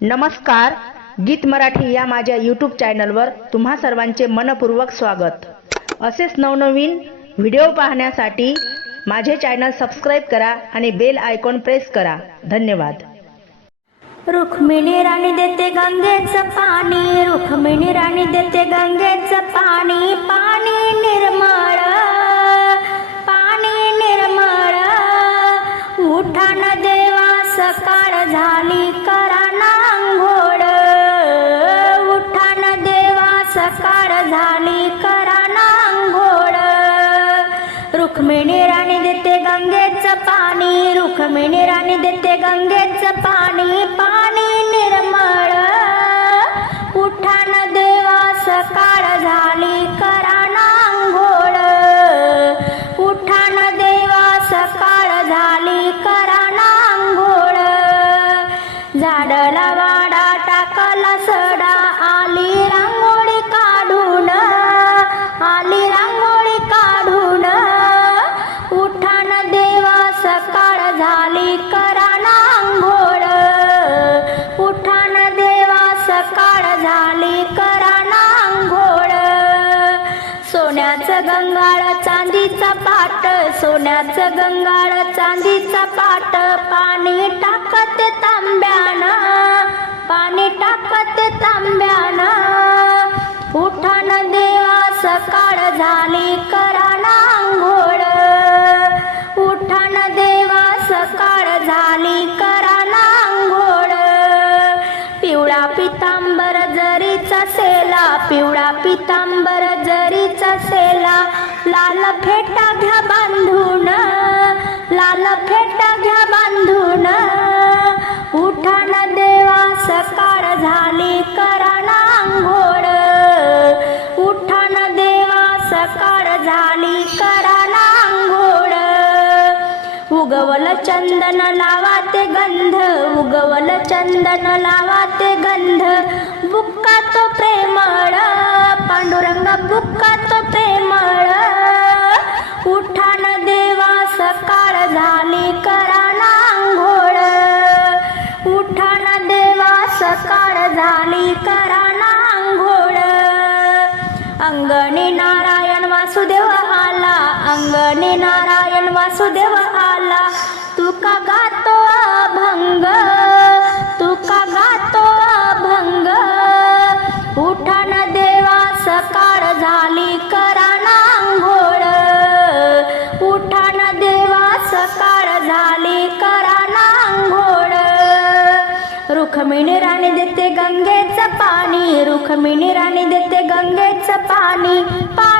नमस्कार गीत मराठी या माझ्या यूट्यूब चॅनलवर तुम्हा सर्वांचे मनपूर्वक स्वागत. असेच नवनवीन व्हिडिओ पाहण्यासाठी माझे चॅनल सबस्क्राईब करा आणि बेल आयकॉन प्रेस करा. धन्यवाद. रुक्मिणी राणी देते गंगेचं पाणी रुक्मिणी राणी देते गंगेचं पाणी पाणी निर्मळ पाणी निर्मळ. न देवा सकाळ झाली करा राणी देते गंगेचं पाणी रुक्मिणी राणी देते गंगेचं पाणी पाणी निर्मळ. उठान देवा सकाळ झाली करा नांघोळ उठान देवा सकाळ झाली करा नांघोळ झाडला वाडा टाकला सोन्याचं गंगाळ चांदीचा पाट पाणी टाकत तांब्यानं पाणी टाकत तांब्यानं. उठान देवा सकाळ झाली करा आंघोळ. उठान देवा सकाळ झाली करा आंघोळ. पिवळा पितांबर जरीचा सेला पिवळा पितांबर लाल फेटा घ्या बांधून लाल फेटा घ्या बांधून. उठान देवा सकाळ झाली करा नांघोळ उठान देवा सकाळ झाली करा आंघोळ. उगवल चंदन लावा ते गंध उगवल चंदन लावा ते गंध. सकाळ झाली करा आंघोळ अंगणी नारायण वासुदेव आला अंगणी नारायण वासुदेव आला. तुका गात रुखमिणी राणी देते गंगेचं पाणी रुखमिणी राणी देते गंगेचं पाणी. पाणी